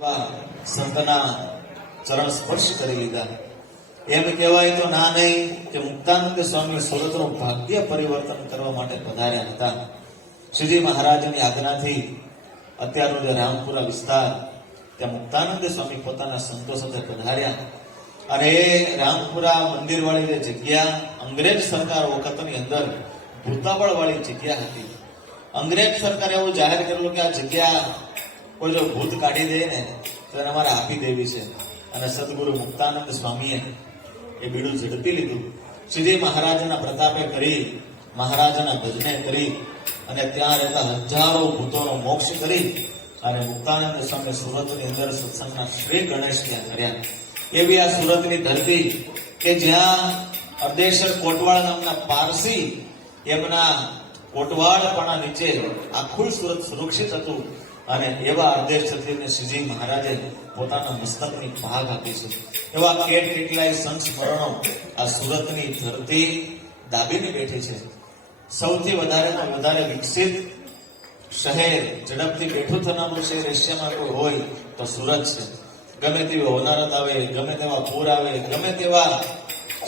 સંતના ચરણ સ્પર્શ કરી લીધા. એમ કહેવાય તો ના નહીં કે મુક્તાનંદ સ્વામી સુરતનું ભાગ્ય પરિવર્તન કરવા માટે પધાર્યા હતા. શ્રીજી મહારાજની આજ્ઞાથી અત્યારનો જે રામપુરા વિસ્તાર ત્યાં મુક્તાનંદ સ્વામી પોતાના સંતો સાથે પધાર્યા અને એ રામપુરા મંદિર વાળી જે જગ્યા અંગ્રેજ સરકાર વખતની અંદર ભૂતાબળ વાળી જગ્યા હતી. અંગ્રેજ સરકારે એવું જાહેર કરેલું કે આ જગ્યા કોઈ જો ભૂત કાઢી દે ને તો એને અમારે આપી દેવી છે. અને સદગુરુ મુક્તાનંદ સ્વામીએ એ બીડું ઝડપી લીધું. શ્રીજી મહારાજના પ્રતાપે કરી, મહારાજના ભજને કરી અને ત્યાં રહેતા હજારો ભૂતોનો મોક્ષ કરી અને મુક્તાનંદ સ્વામી સુરતની અંદર સત્સંગના શ્રી ગણેશ ત્યાં કર્યા. એવી આ સુરતની ધરતી કે જ્યાં અર્દેશર કોટવાળ નામના પારસી એમના કોટવાળપણા નીચે આખું સુરત સુરક્ષિત હતું અને એવા અર્દેશ ક્ષત્રિયને શ્રીજી મહારાજે પોતાના મસ્તકની ભાગ આપી છે. એવા કેટલાય સંત સ્મરણો આ સુરતની ધરતી દાબીને બેઠી છે. સૌથી વધારે વિકસિત શહેર ઝડપથી બેઠું થનારું શહેર એશિયામાં કોઈ હોય તો સુરત છે. ગમે તેવી હોનારત આવે, ગમે તેવા પૂર આવે, ગમે તેવા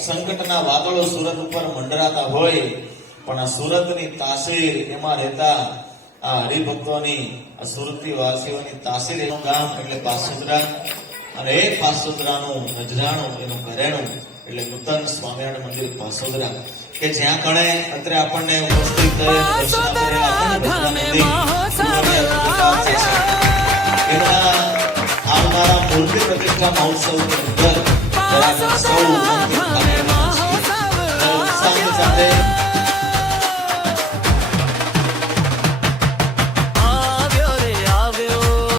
સંકટના વાદળો સુરત ઉપર મંડરાતા હોય, પણ આ સુરતની તાસીર, એમાં રહેતા આ હરિભક્તોની, આ સુરતી વાસીઓની તાસીર, એનું ગામ એટલે પાસોદરા અને એ પાસોદરાનું નજરાણું, એનું ઘરેણું એટલે નૂતન સ્વામિનારાયણ મંદિર પાસોદરા કે જ્યાં કણે અત્રે આપણને ઉપસ્થિત એના આવનારા મૂર્તિ પ્રતિષ્ઠા મહોત્સવની અંદર સૌ